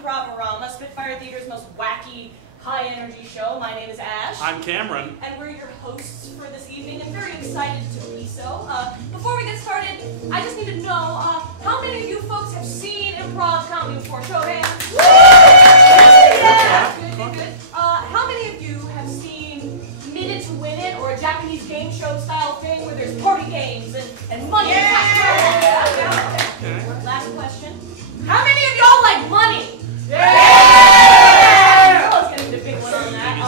Improvarama, Spitfire Theater's most wacky, high-energy show. My name is Ash. I'm Cameron. And we're your hosts for this evening, and very excited to be so. Before we get started, I just need to know, how many of you folks have seen improv comedy before? Show of hands. Yeah! Good. How many of you have seen Minute to Win It, or a Japanese game show style thing where there's party games and money? Yeah. Okay. Last question. How many of y'all like money? Yeah! Oh, it's gonna be the big one on that.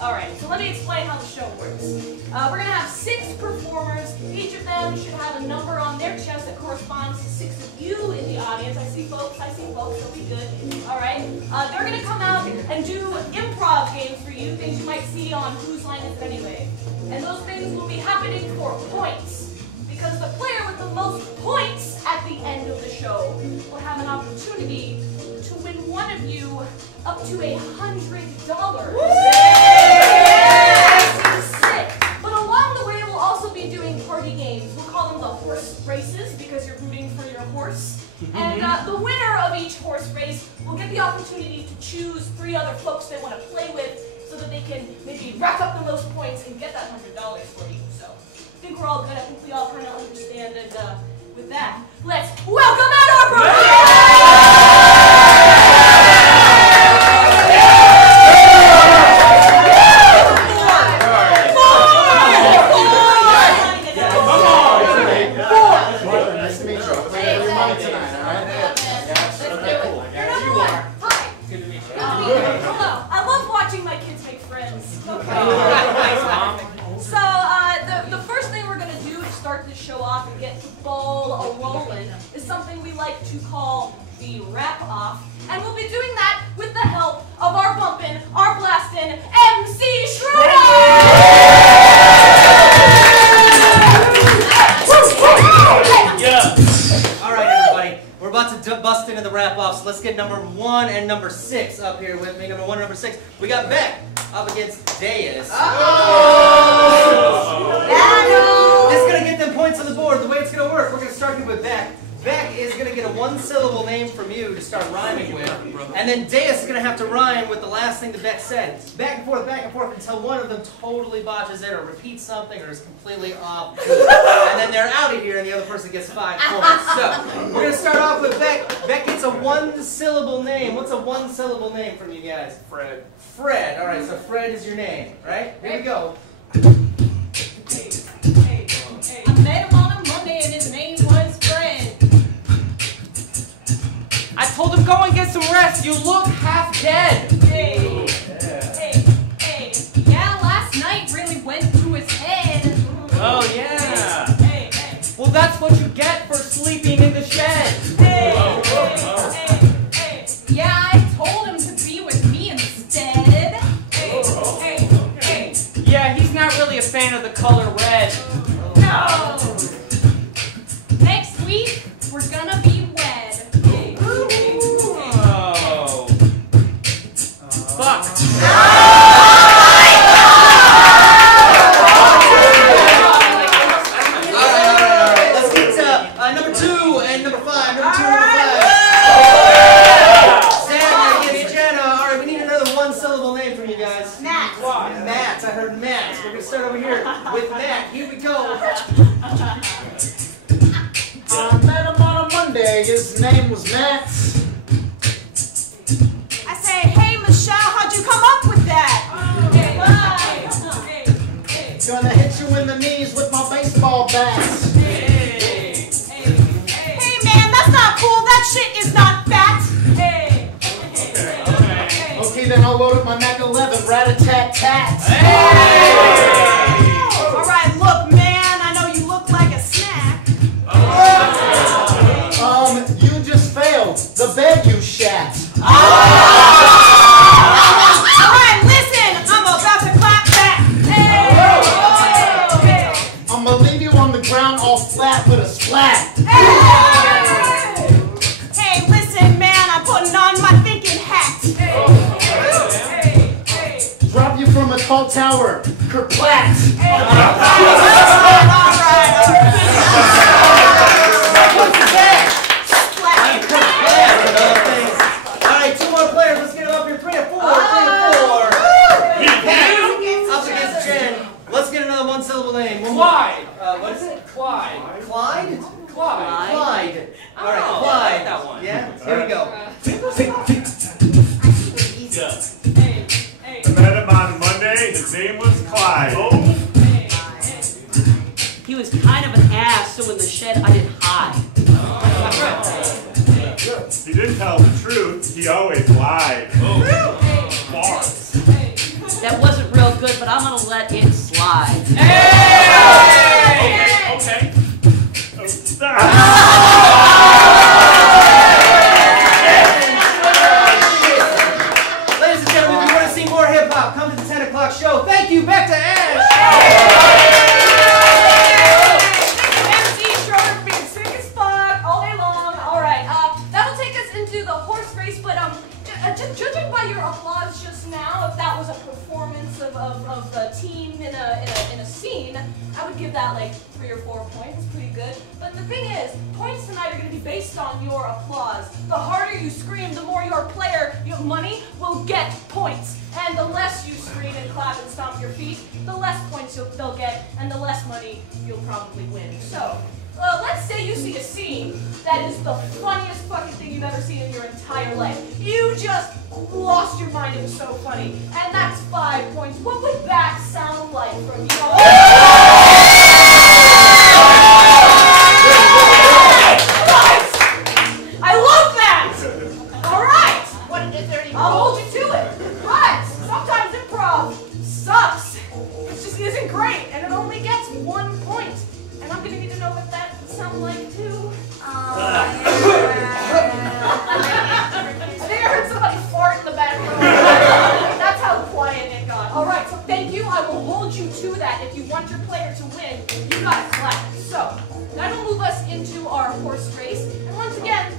All right. So let me explain how the show works. We're gonna have 6 performers. Each of them should have a number on their chest that corresponds to 6 of you in the audience. I see folks. They'll be good. All right. They're gonna come out and do improv games for you, things you might see on Whose Line Is It Anyway. And those things will be happening for points. Because the player with the most points at the end of the show will have an opportunity to win one of you up to $100. Yeah! Sick. But along the way, we'll also be doing party games. We'll call them the horse races because you're rooting for your horse. And the winner of each horse race will get the opportunity to choose 3 other folks they want to play with so that they can maybe rack up the most points and get that $100 for you. So I think we're all good. I think we all kind of understand. And with that, let's welcome out our Nice to meet you. You're mine tonight, all right? You're number 1. Hi. Good to meet you. Hello. I love watching my kids make friends. So, the first thing we're going to do to start this show off and get the ball a-rolling is something we like to call the wrap-off. And we'll be doing that with the help of our bumpin', our blastin', MC Schroeder! Alright everybody, we're about to bust into the wrap-off, so let's get number 1 and number 6 up here with me. Number 1 and number 6. We got Beck up against Deus. This is going to get them points on the board. The way it's going to work, we're going to start with Beck. Beck is going to get a 1-syllable name from you to start rhyming with, and then Deus is going to have to rhyme with the last thing that Beck said. Back and forth until one of them totally botches it or repeats something or is completely off. And then they're out of here and the other person gets 5 points. So, we're going to start off with Beck. Beck gets a 1-syllable name. What's a 1-syllable name from you guys? Fred. Fred. Alright, so Fred is your name, right? Here we go. I met him on a Monday and his name was Fred. I told him go and get some rest. You look half dead. Hey. Yeah, last night really went through his head. Oh yeah. Hey. Well, that's what you get for sleeping in the shed. Hey. Yeah, I told him to be with me instead. Hey. Yeah, he's not really a fan of the color red. No. Next week we're gonna be wed. Oh. Fuck. Alright. Let's get to number 2 and number 5. Number 2 and number 5. Sam against Jenna. Alright, we need another 1-syllable name from you guys. Matt. Matt. I heard Matt. We're going to start over here with Matt. Here we go. I met him on a Monday. His name was Matt. I say, hey Michelle, how'd you come up with that? Gonna hit you in the knees with my baseball bat. Hey man, that's not cool. That shit is not fat. Okay, then I'll load up my Mac 11. Rat-a-tat-tat. All right, look, man. I know you look like a snack. You just failed. The bed you shat. All right, listen. I'm about to clap back. I'm gonna leave you on the ground all flat with a splat. Hey, listen, man. I'm putting on my thinking hat. Drop you from a tall tower. Kerplat. Alright, 2 more Clyde. What is it? Clyde. Clyde? Clyde. Clyde. All right, Oh, Clyde. I like that one. Yeah, here we go. Yeah. Hey, I met him on Monday. His name was Clyde. He was kind of an ass, so in the shed I did hide. He didn't tell the truth. He always lied. Bars. That wasn't real good, but I'm gonna let it slide. Hey! Okay. Oh, stop. Ladies and gentlemen, if you want to see more hip hop, come to the 10 o'clock show. Thank you. Back to Ash. MC Schroeder for being sick as fuck all day long. All right, that'll take us into the horse race. But just judging by your applause just now, if that was a performance of the team in a scene, I would give that like 3 or 4 points. Pretty good. But the thing is, points tonight are going to be based on your applause. The harder you scream, the more your player, your money, will get points. And the less you scream and clap and stomp your feet, the less points they'll get, and the less money you'll probably win. So, let's say you see a scene that is the funniest fucking thing you've ever seen in your entire life. You just lost your mind, it was so funny. And that's 5 points. What would that sound like from you? I love that! Alright! I'll hold you to it. But sometimes improv sucks. It just isn't great, and it only gets 1 point. And I'm gonna need to know what that sounds like too. I think I heard somebody fart in the background. That's how quiet it got. Alright, so thank you. I will hold you to that. If you want your player to win, you gotta clap. So, that'll move us into our horse race. And once again,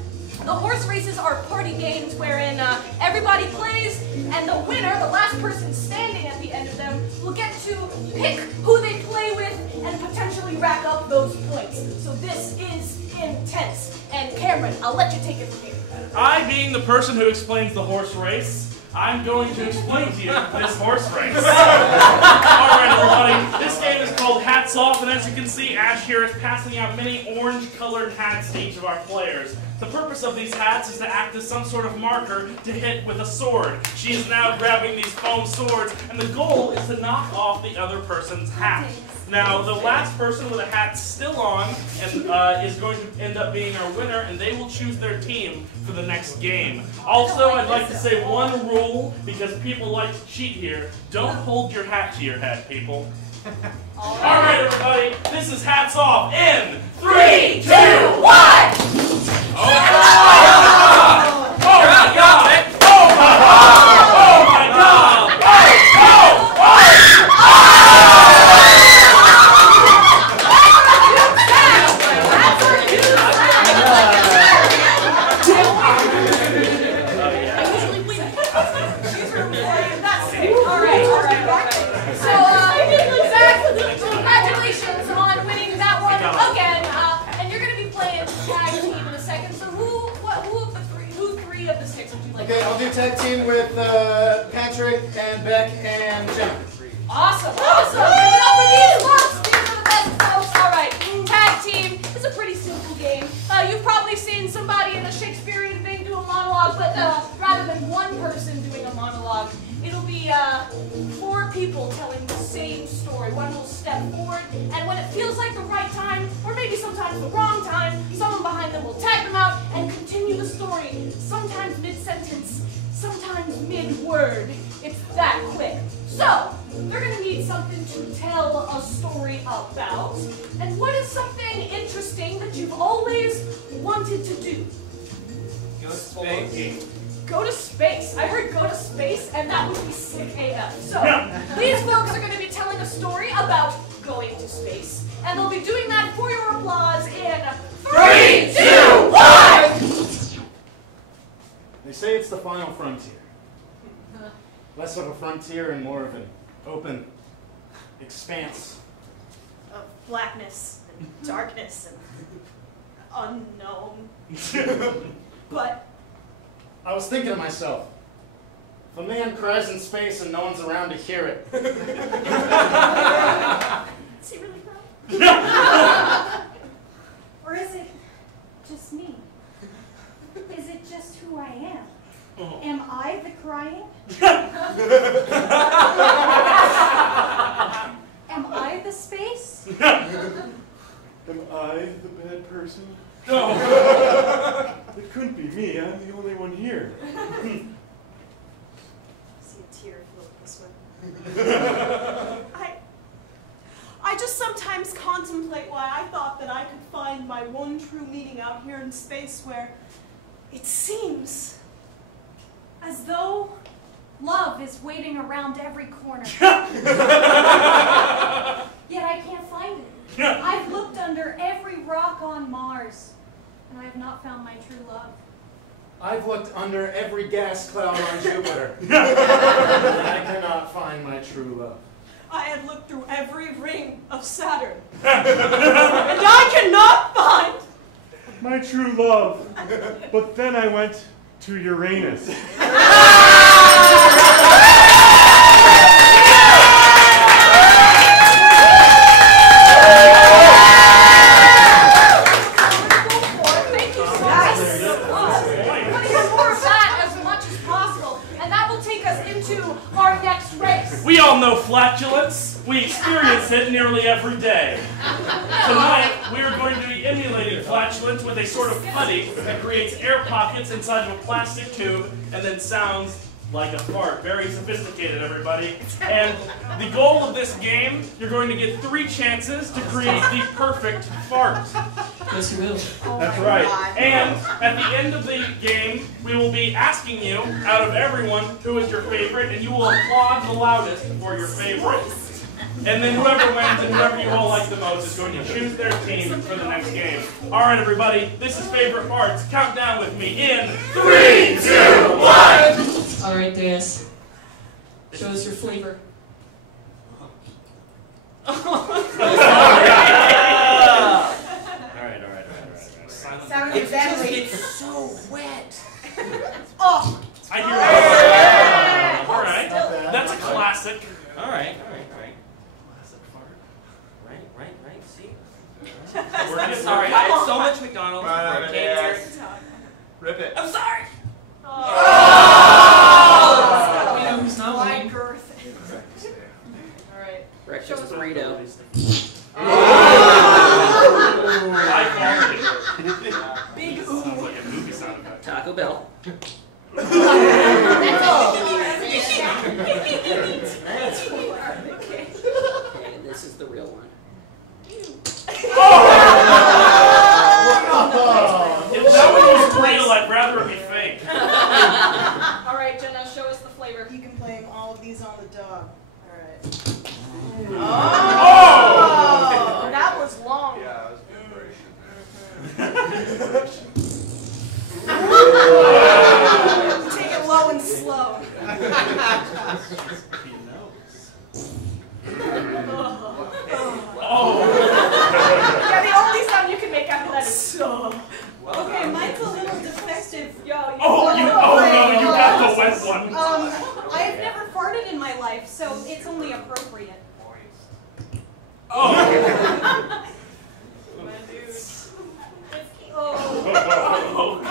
the horse races are party games wherein everybody plays, and the winner, the last person standing at the end of them, will get to pick who they play with and potentially rack up those points. So this is intense. And Cameron, I'll let you take it from here. I, being the person who explains the horse race, I'm going to explain to you this horse race. Alright everybody, this game is called Hats Off, and as you can see, Ash here is passing out many orange-colored hats to each of our players. The purpose of these hats is to act as some sort of marker to hit with a sword. She is now grabbing these foam swords, and the goal is to knock off the other person's hat. Now, the last person with a hat still on and is going to end up being our winner, and they will choose their team for the next game. Also, I'd like to say one rule, because people like to cheat here. Don't hold your hat to your head, people. Alright, everybody, this is Hats Off in 3, 2, 1! Oh my god! Oh my god! Congratulations on winning that one again. And you're going to be playing tag team in a second. So who three of the six would you like? Okay, I'll do tag team with Patrick and Beck and Jenna. Awesome, awesome. Give it up for these folks. These are the best folks. All right, tag team is a pretty simple game. You've probably seen somebody in a Shakespearean thing do a monologue, but rather than one person doing a monologue, it'll be 4 people telling the same story. One will step forward, and when it feels like the right time, or maybe sometimes the wrong time, someone behind them will tag them out and continue the story. Sometimes mid-sentence, sometimes mid-word. It's that quick. So, they're going to need something to tell a story about. And what is something interesting that you've always wanted to do? Go to space. Go to space. I heard go to space, and that would be sick AF. So, these folks are going to be telling a story about going to space. And they'll be doing that for your applause in 3, 2, 1! They say it's the final frontier. Less of a frontier and more of an open expanse. Of blackness and darkness and unknown. But I was thinking to myself, if a man cries in space and no one's around to hear it, is he really proud? Am I the bad person? No. It couldn't be me. I'm the only one here. See a tear float this way. I just sometimes contemplate why I thought that I could find my one true meaning out here in space, where it seems As though love is waiting around every corner. Yet I can't find it. I've looked under every rock on Mars, and I have not found my true love. I've looked under every gas cloud on Jupiter. And I cannot find my true love. I have looked through every ring of Saturn, and I cannot find My true love. But then I went to Uranus. Thank you so much. We're going to hear more of that as much as possible, and that will take us into our next race. We all know flatulence. We experience it nearly every day. Tonight, we are going to be emulating flatulence with a sort of putty that creates air pockets inside of a plastic tube and then sounds like a fart. Very sophisticated, everybody. And the goal of this game, you're going to get 3 chances to create the perfect fart. Yes, you will. That's right. And at the end of the game, we will be asking you, out of everyone, who is your favorite, and you will applaud the loudest for your favorite. And then whoever wins and whoever you all like the most is going to choose their team for the next game. All right, everybody, this is Favorite Farts. Count down with me in 3, 2, 1! All right, Deus. Show us your flavor. Sound exactly. It's so wet. Oh, I hear that. All right. That's a classic. All right. See? I'm sorry. I had so much McDonald's before I came here. Rip it. I'm sorry. We know who's not wide winning. girth. All right. Breakfast burrito. High quality. Big Sounds ooh. like a movie sound effect. Taco Bell. That's all. And this is the real one. If that one was real, I'd rather it be fake. All right, Jenna, show us the flavor. You can blame all of these on the dog. All right. Oh! That was long. Yeah, it was Take it low and slow. Oh! Yeah, the only sound you can make after that is so. Okay, mine's a little defective. Yo, Oh, no, you got the wet one. I have never farted in my life, so it's only appropriate. Oh! Oh.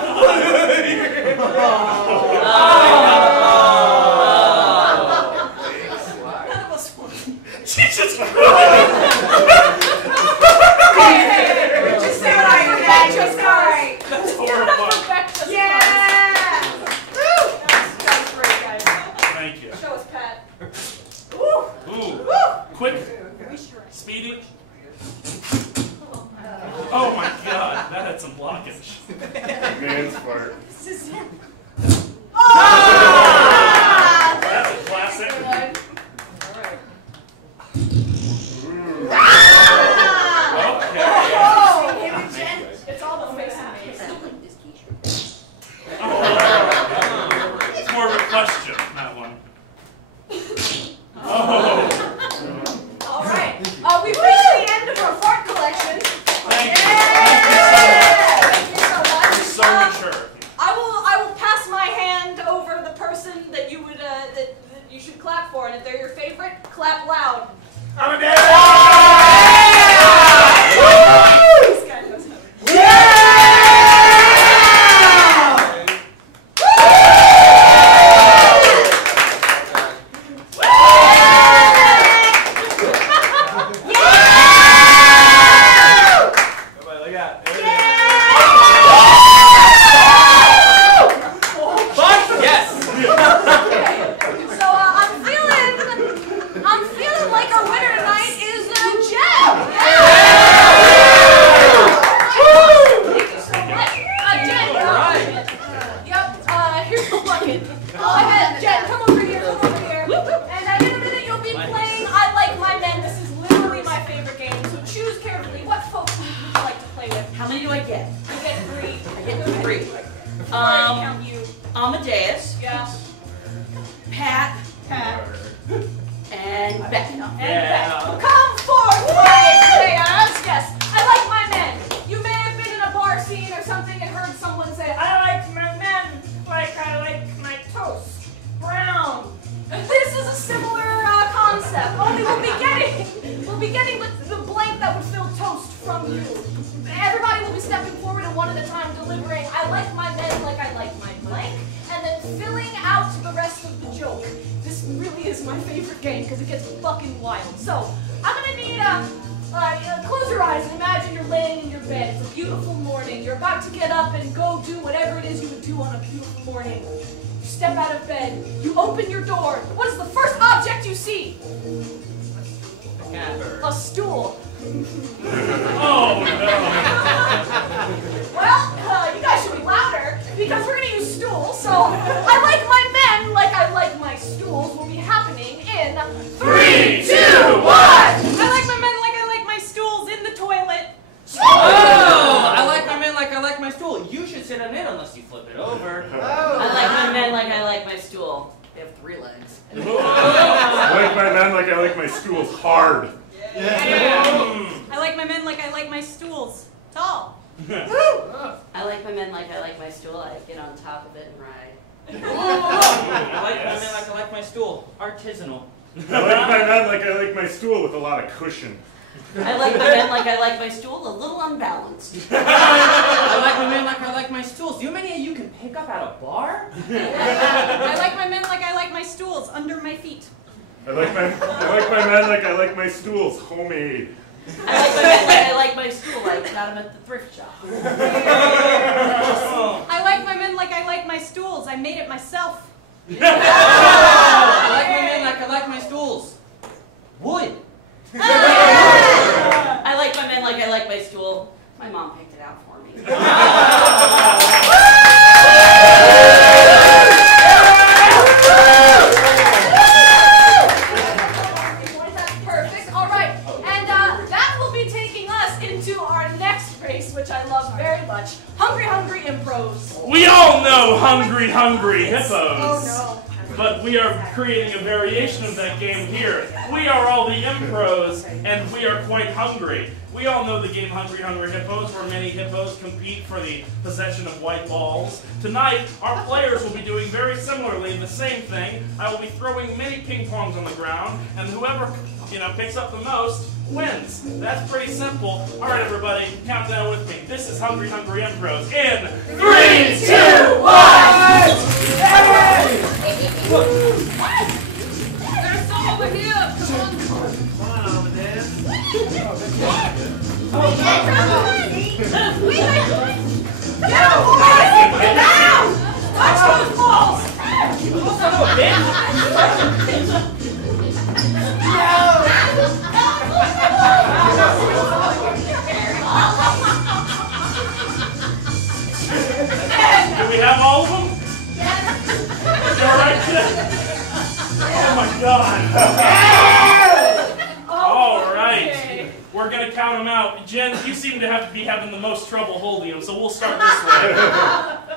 None of us want. Jesus Christ! Just say what I had. Just alright. That's horrifying. Yeah! That was great, guys. Thank you. Show us Pat. Ooh. Quick. Speedy. Oh my god, that had some blockage. Man's fart. That's a classic. Okay. It's all the face of me. It's more of a question, that one. Oh. All right. We've reached the end of our fart collection. Thank you. Thank you so much. You're so mature. I will pass my hand over the person How many do I get? You get 3. I get 3. Count you. Amadeus, Yeah. Pat, and Beck. Come forth, players! Yes, I like my men. You may have been in a bar scene or something and heard someone say, I like my men like I like my toast. Brown. This is a similar concept, only we'll be getting the blank that would fill toast from you. Everybody will be stepping forward and one at a time delivering, I like my men like I like my blank, and then filling out the rest of the joke. This really is my favorite game because it gets fucking wild. So, I'm gonna need close your eyes and imagine you're laying in your bed. It's a beautiful morning. You're about to get up and go do whatever it is you would do on a beautiful morning. You step out of bed. You open your door. What is the first object you see? A stool. Oh no! Well, you guys should be louder because we're gonna use stools. So, I like my men like I like my stools will be happening in 3, 2, 1. I like my men like I like my stools in the toilet. Oh! I like my men like I like my stool. You should sit on it unless you flip it over. I like my men like I like my stool. They have 3 legs. I like my men like I like my stools hard. I like my men like I like my stools tall. I like my men like I like my stool. I get on top of it and ride. I like my men like I like my stool. Artisanal. I like my men like I like my stool with a lot of cushion. I like my men like I like my stool, a little unbalanced. I like my men like I like my stools. Do you know how many of you can pick up at a bar? I like my men like I like my stools under my feet. I like my men like I like my stools homemade. I like my men like I like my stool. I got them at the thrift shop. I like my men like I like my stools. I made it myself. I like my men like I like my stools. Wood. I like my men like I like my stool. My mom picked it out for me. That's perfect. All right, and that will be taking us into our next race, which I love very much. Hungry Impros. We all know Hungry Hippos. Oh no. But we are creating a variation of that game here. We are all the Impros, and we are quite hungry. We all know the game Hungry Hippos, where many hippos compete for the possession of white balls. Tonight, our players will be doing very similarly the same thing. I will be throwing mini ping pongs on the ground, and whoever picks up the most wins. That's pretty simple. All right, everybody, count down with me. This is Hungry Impros in 3, 2, 1. There's some over here. Come on. Come on, Amadeus. Down, boys! Down! Touch those balls! Do we have all of them? You all right, kid? Oh my God. All right. We're going to count them out. Jen, you seem to be having the most trouble holding them, so we'll start this way.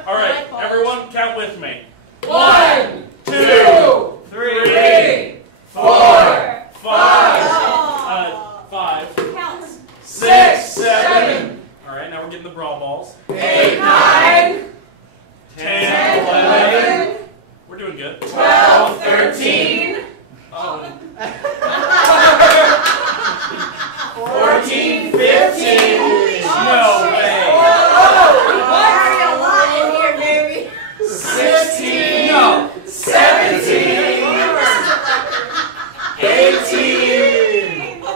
All right, everyone, count with me. 1, 2, 3, 4, 5, 5, Counts. 6, 7. All right, now we're getting the brawl balls. 8, 9, 10, 11. We're doing good. 12, 13. 14, 15. No way. Carry a lot in here, baby. 16. No. 17. 18. 19.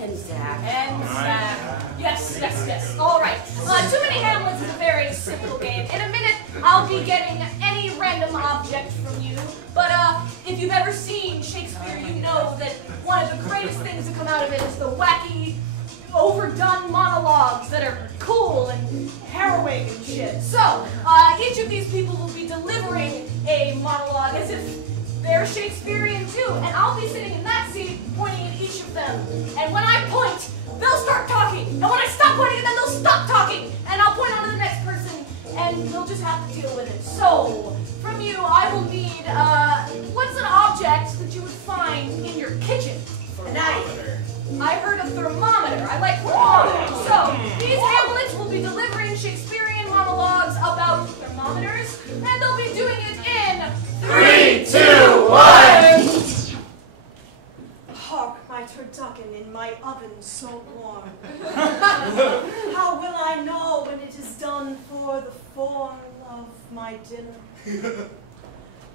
And Zach. And Zach. Yes, yes, yes. All right. Too Many Hamlets is a very simple game. In a minute, I'll be getting any random object from you. But if you've ever seen Shakespeare, you know that one of the greatest things that come out of it is the wacky, overdone monologues that are cool and harrowing and shit. So, each of these people will be delivering a monologue as if they're Shakespearean too, and I'll be sitting in that seat pointing at each of them. And when I point, they'll start talking. And when I stop pointing at them, they'll stop talking. And I'll point on to the next person, and they'll just have to deal with it. So, from you, I will need, what's an object that you would find in your kitchen? And I heard a thermometer. I like thermometers. So, these Hamlets will be delivering Shakespearean monologues about thermometers, and they'll be doing it in 3, 2, 1! Hark, my turducken in my oven so warm. How will I know when it is done for the form of my dinner?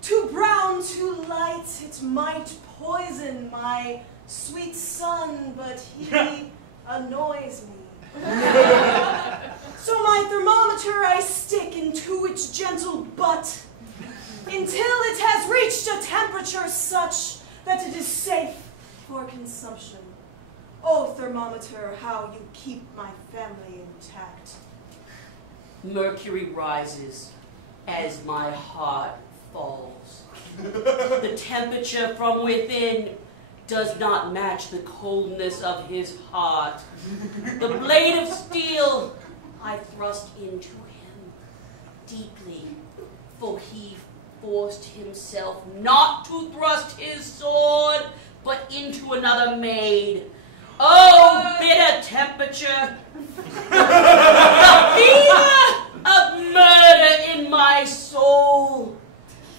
Too brown, too light, it might poison my sweet son, but he annoys me. So my thermometer I stick into its gentle butt until it has reached a temperature such that it is safe for consumption. Oh, thermometer, how you keep my family intact. Mercury rises as my heart falls. The temperature from within does not match the coldness of his heart. The blade of steel I thrust into him deeply, for he forced himself not to thrust his sword, but into another maid. Oh, bitter temperature! The fever of murder in my soul!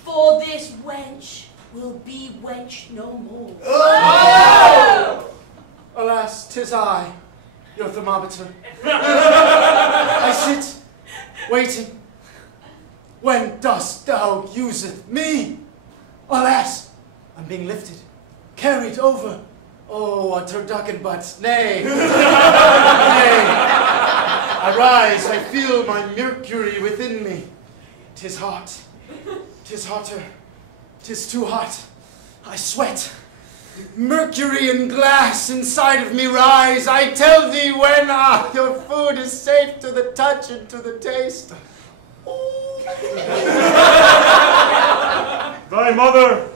For this wench will be wench no more. Oh! Alas, 'tis I, your thermometer. I sit, waiting. When dost thou useth me? Alas, I'm being lifted, carried over. Oh, a turducken butt, nay. Nay. I rise, I feel my mercury within me. 'Tis hot, 'tis hotter, 'tis too hot. I sweat. Mercury and glass inside of me rise. I tell thee when your food is safe to the touch and to the taste. Thy mother,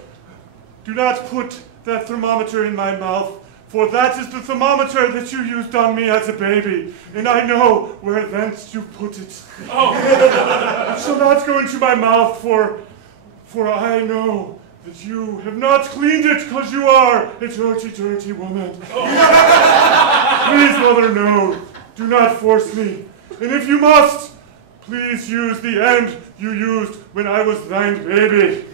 do not put that thermometer in my mouth, for that is the thermometer that you used on me as a baby, and I know where thence you put it. Oh. It shall not go into my mouth, for I know that you have not cleaned it, because you are a dirty, dirty woman. Oh. Please, mother, no, do not force me, and if you must, please use the end you used when I was thine baby.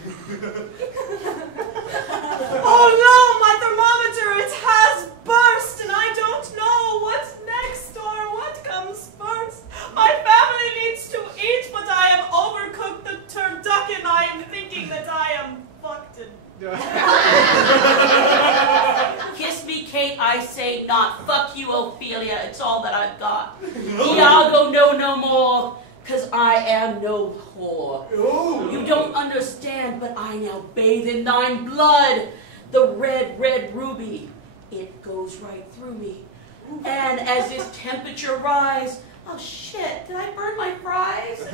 Oh no, my thermometer, it has burst, and I don't know what's next or what comes first. My family needs to eat, but I have overcooked the turducken. I am thinking that I am fucked. Kiss me, Kate, I say not. Fuck you, Ophelia, it's all that I've got. Iago, no more, 'cause I am no whore. You don't understand, but I now bathe in thine blood. The red, red ruby, it goes right through me. And as this temperature rise, oh shit, did I burn my fries?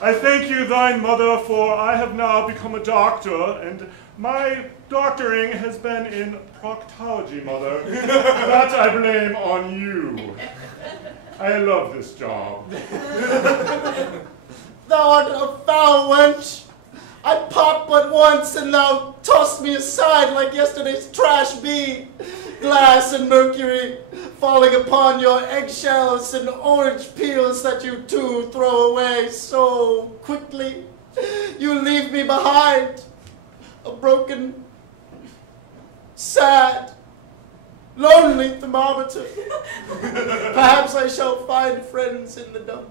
I thank you, thine mother, for I have now become a doctor, and my doctoring has been in proctology, mother. That I blame on you. I love this job. Thou art a foul wench. I popped but once, and thou tossed me aside like yesterday's trash bee. Glass and mercury falling upon your eggshells and orange peels that you too throw away so quickly. You leave me behind, a broken, sad, lonely thermometer. Perhaps I shall find friends in the dump.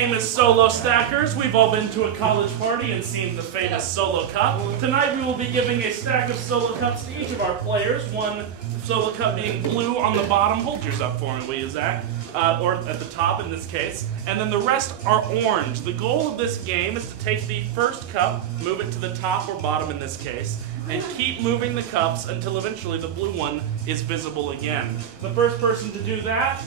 game is Solo Stackers. We've all been to a college party and seen the famous Solo Cup. Tonight we will be giving a stack of Solo Cups to each of our players. One Solo Cup being blue on the bottom. Hold yours up for me, will you, Zach? Or at the top in this case. And then the rest are orange. The goal of this game is to take the first cup, move it to the top or bottom in this case, and keep moving the cups until eventually the blue one is visible again. The first person to do that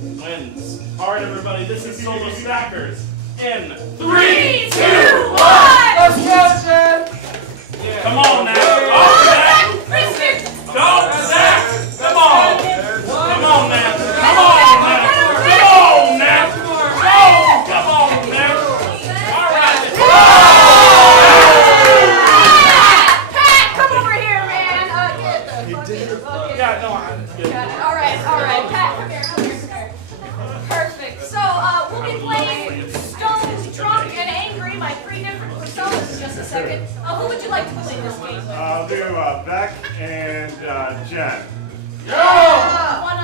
wins. Alright everybody, this is Solo Stackers. In 3, 2, 1! Let's go, Jen! Come on now. Oh, Zach! Go, Zach! Come on! Come on now! Come on now! Come on now! Go! Come on now! Alright! Pat, come over here, man. Get the fucking... Okay. Yeah, no, Got it. All right, Pat, come here. Perfect. So, we'll be playing Stoned, Drunk, and Angry, my 3 different personas in just a second. Who would you like to play this game with? I'll do Beck and Jen. And one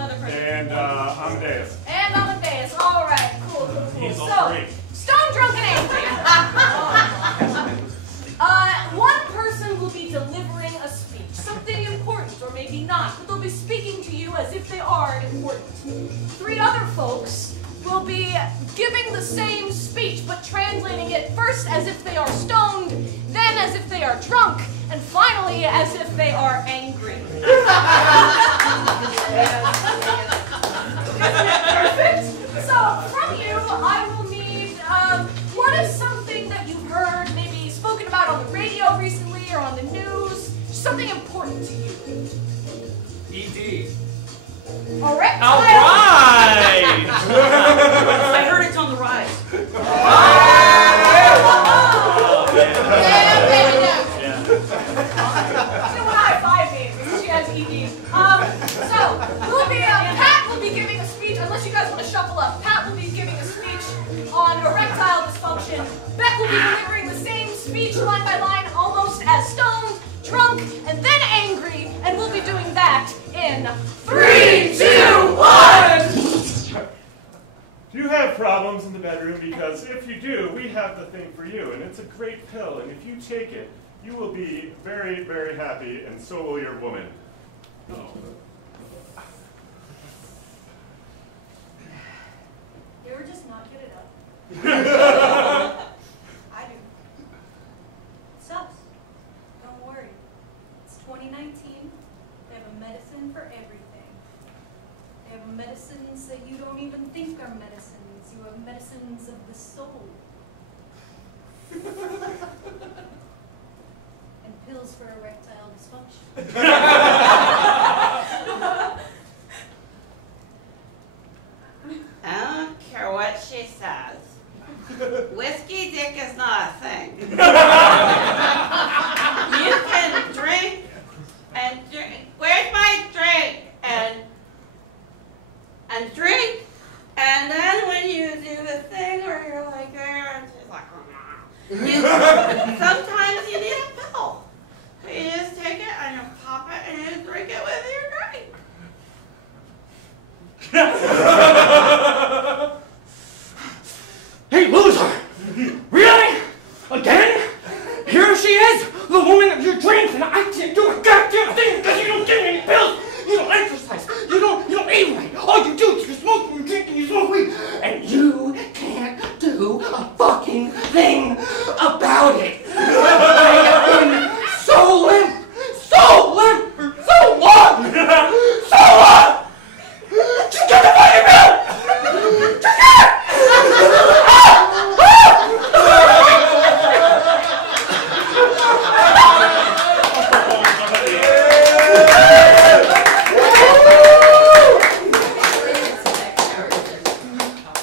other person. And Amadeus. And Amadeus. All right, cool. He's all So, three. Stoned, Drunk, and Angry. One person will be delivering a speech, something important, or maybe not, but they'll be speaking to you as if they are important. 3 other folks will be giving the same speech, but translating it first as if they are stoned, then as if they are drunk, and finally as if they are angry. Perfect. So, from you, I will need, what is something that you've heard, maybe spoken about on the radio recently, or on the news, something important to you? E.D. Alright. All right! I heard it's on the rise. She has ED. So, Pat will be giving a speech, unless you guys want to shuffle up. Pat will be giving a speech on erectile dysfunction. Beck will be delivering the same speech line by line, almost as stoned, drunk, and then angry, and we'll be doing that in 3, 2, 1! Do you have problems in the bedroom? Because if you do, we have the thing for you, and it's a great pill, and if you take it, you will be very, very happy, and so will your woman. You ever just not get it up? I do. It sucks. Don't worry. It's 2019. They have a medicine for everything. They have medicines that you don't even think are medicines. You have medicines of the soul. And pills for erectile dysfunction. I don't care what she says. Whiskey dick is not a thing. You can drink and drink. Where's my drink? And drink. And then when you do the thing where you're like there and she's like, sometimes you need a pill. You just take it and you pop it and you drink it with your drink. Hey, loser! Really? Again? Here she is, the woman of your dreams, and I can't do a goddamn thing because you don't give me any pills. You don't exercise. You don't eat right. All you do is you smoke and you drink and you smoke weed, and you can't do a fucking thing about it. I have been so limp for so long. So long. Just get the fucking pill. Just get it.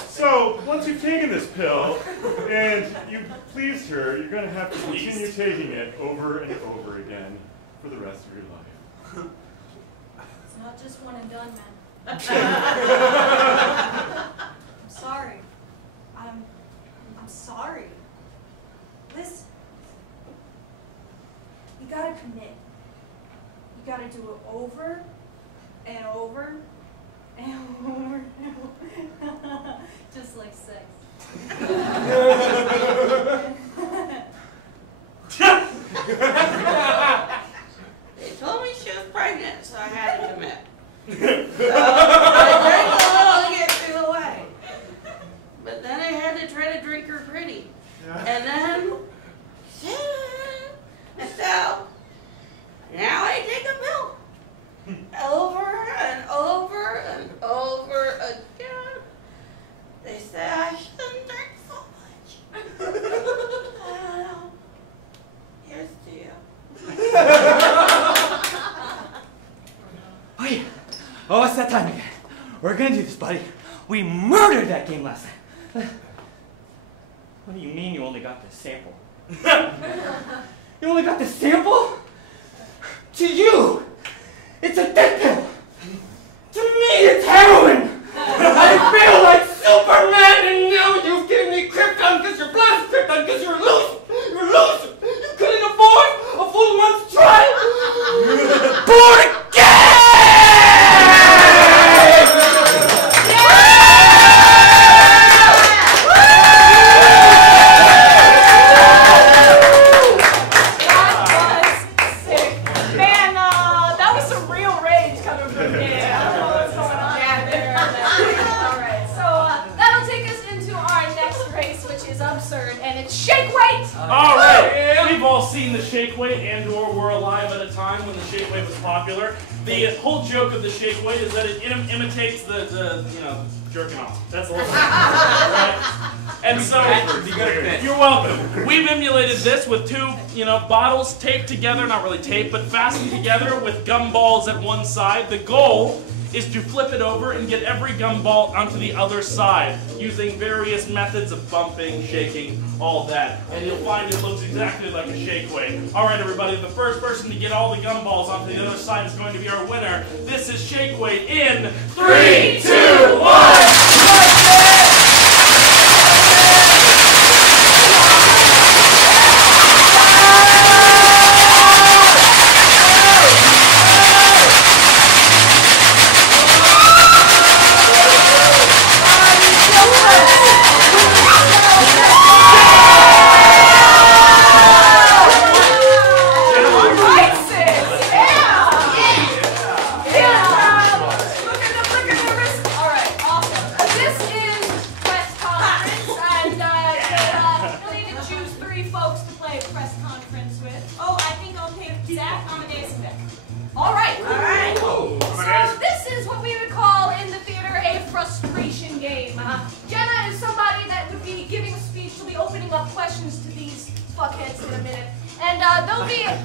So, once you've taken this pill, and you've pleased her, you're going to have to continue taking it over and over again for the rest of your life. It's not just one and done, man. I'm sorry. I'm sorry. Listen. You gotta commit. You gotta do it over and over Just like sex. They told me she was pregnant, so I had to commit. So I drank a little to get through the way. But then I had to try to drink her pretty. And then, and so, now I take a pill. Over and over and over again. They say I shouldn't drink so much. I don't know. Here's to you. Oh yeah. Oh, it's that time again. We're gonna do this, buddy. We murdered that game last night. What do you mean you only got the sample? You only got the sample? To you, it's a death pill. To me, it's heroin. I feel like Superman, and now you've given me Krypton because you're blessed Krypton because you're loose. You're loose. You couldn't afford a full month's trial. Born again! Seen the shake weight and/or were alive at a time when the shake weight was popular. The whole joke of the shake weight is that it imitates the jerking off. That's a little right? And so you're welcome. We've emulated this with two bottles taped together, not really taped, but fastened together with gumballs at one side. The goal is to flip it over and get every gumball onto the other side using various methods of bumping, shaking, all that. And you'll find it looks exactly like a shake weight. All right, everybody, the first person to get all the gumballs onto the other side is going to be our winner. This is shake weight in 3, 2, 1.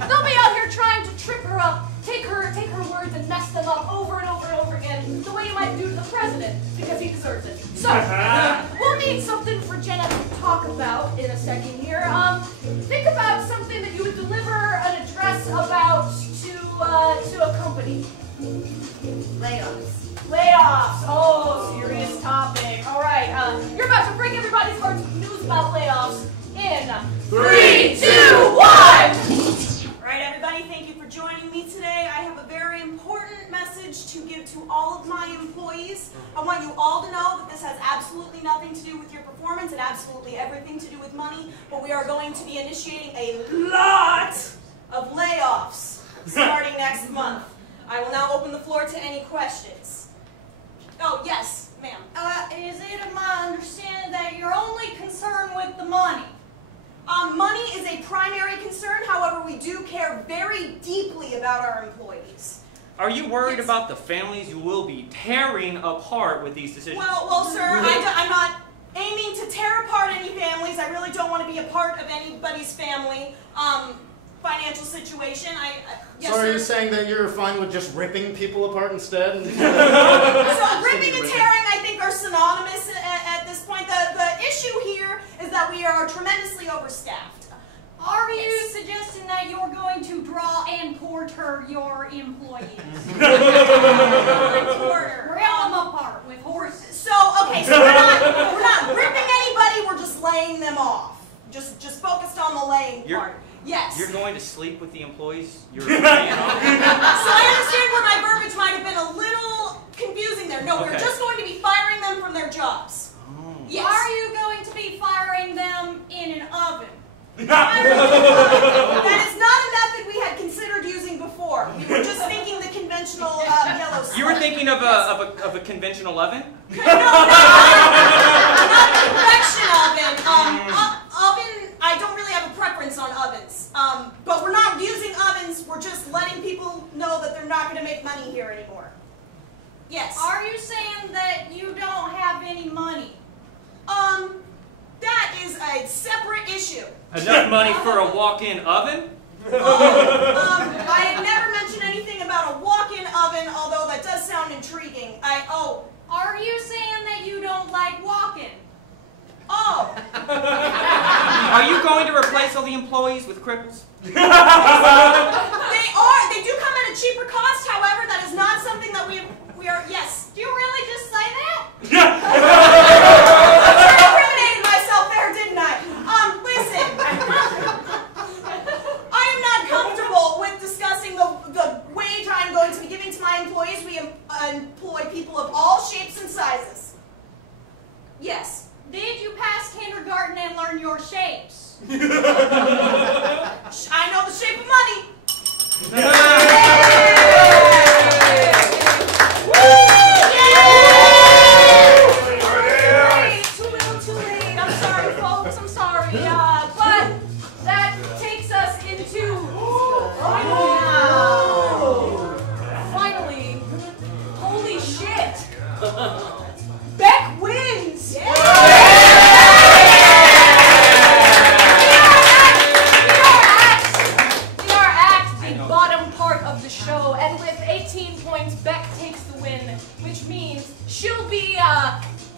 They'll be out here trying to trip her up, take her words and mess them up over and over and over again, the way you might do to the president, because he deserves it. So, we'll need something for Jenna to talk about in a second here. Think about something that you would deliver an address about to a company. Layoffs. Layoffs. Oh, serious topic. All right. You're about to break everybody's hearts with news about layoffs in 3, 2, 1. Right, everybody, thank you for joining me today. I have a very important message to give to all of my employees. I want you all to know that this has absolutely nothing to do with your performance and absolutely everything to do with money, but we are going to be initiating a lot of layoffs starting next month. I will now open the floor to any questions. Oh, yes, ma'am. Is it my understanding that you're only concerned with the money? Money is a primary concern, however, we do care very deeply about our employees. Are you worried about the families you will be tearing apart with these decisions? Well, sir, I'm not aiming to tear apart any families. I really don't want to be a part of anybody's family financial situation. Yes, so are sir. you saying that you're fine with just ripping people apart instead? So ripping and tearing, I think, are synonymous at this point. The issue here is that we are tremendously overstaffed. Are you suggesting that you're going to draw and quarter your employees? Quarter. Rip them apart with horses. So we're not ripping anybody. We're just laying them off. Just focused on the laying part. Yes. You're going to sleep with the employees you're laying off? So I understand where my verbiage might have been a little confusing there. No, conventional yellow slide. You were thinking of a conventional oven? No, not a convection oven. Oven, I don't really have a preference on ovens. But we're not using ovens, we're just letting people know that they're not going to make money here anymore. Yes. Are you saying that you don't have any money? That is a separate issue. Enough money for a walk-in oven? I had never mentioned anything about a walk-in oven, although that does sound intriguing. Are you saying that you don't like walking? Oh. Are you going to replace all the employees with cripples? They are. They do come at a cheaper cost, however, that is not something that we are, yes. Do you really just say that? Yeah. I incriminated myself there, didn't I? Listen. I am not comfortable with discussing the wage I'm going to be giving to my employees. We employ people of all shapes and sizes. Yes. Did you pass kindergarten and learn your shapes? I know the shape of money. Too little, too late. I'm sorry, folks. I'm sorry. But that takes us into finally. Holy shit! Beck wins. We are at the bottom part of the show, and with 18 points, Beck takes the win, which means she'll be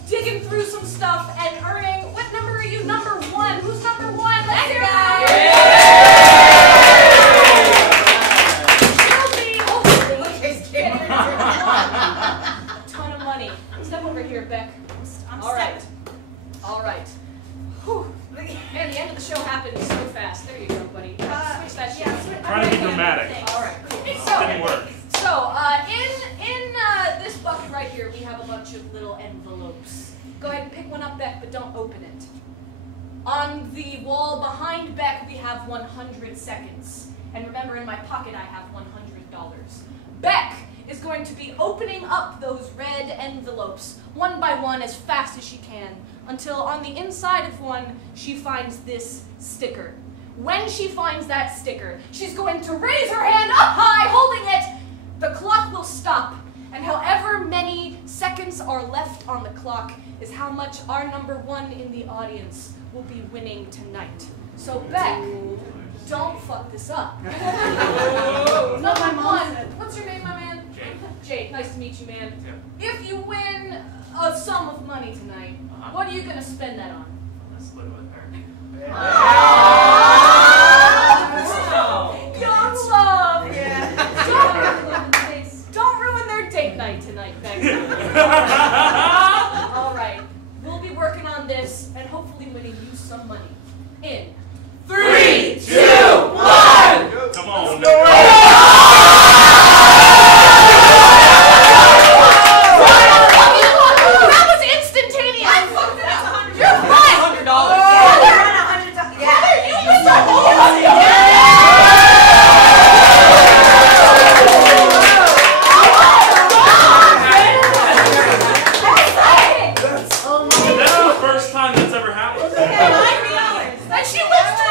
digging through some stuff and earning. What number are you? Number 1. Who's number 1? Let's hear it. She'll be hopefully getting a ton of money. Step over here, Beck. I'm All right. stepped. All right. Whew. Man, the end of the show happened so fast. There you go, buddy. Switch that shit. Trying to be dramatic. All right, cool. Didn't work. So, in this bucket right here, we have a bunch of little envelopes. Go ahead and pick one up, Beck, but don't open it. On the wall behind Beck, we have 100 seconds. And remember, in my pocket, I have $100. Beck is going to be opening up those red envelopes one by one as fast as she can until on the inside of one, she finds this sticker. When she finds that sticker, she's going to raise her hand up high, holding it. The clock will stop, and however many seconds are left on the clock is how much our number 1 in the audience will be winning tonight. So Beck, don't fuck this up. Number 1, what's your name, my man? Jake. Jake, nice to meet you, man. Yeah. If you win a sum of money tonight, what are you gonna spend that on? Let's split it with her. Young love! Don't ruin their date night tonight, Beck. All right. We'll be working on this and hopefully winning you some money. In 3, 2, 1! Come on. That was instantaneous! I fucked it up! You're right! $100. That's the first time that's ever happened. And she wins $20!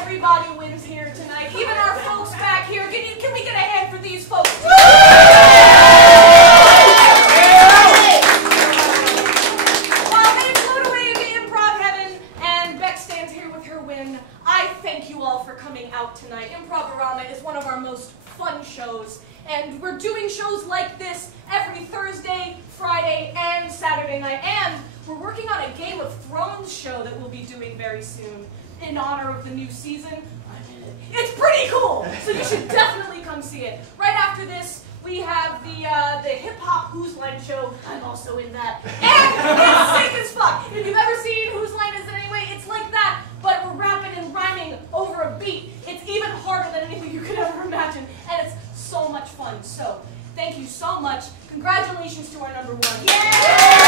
Everybody wins here tonight. Even our folks back here. Can we get a hand for these folks? While they float away to improv heaven and Beck stands here with her win, I thank you all for coming out tonight. Improvarama is one of our most fun shows, and we're doing shows like this every Thursday, Friday, and Saturday night, and we're working on a Game of Thrones show that we'll be doing very soon in honor of the new season. It's pretty cool, so you should definitely come see it. Right after this, we have the hip-hop Whose Line show. I'm also in that. And it's sick as fuck. If you've ever seen Whose Line Is It Anyway, it's like that, but we're rapping and rhyming over a beat. It's even harder than anything you could ever imagine, and it's so much fun. So, thank you so much. Congratulations to our number 1. Yeah!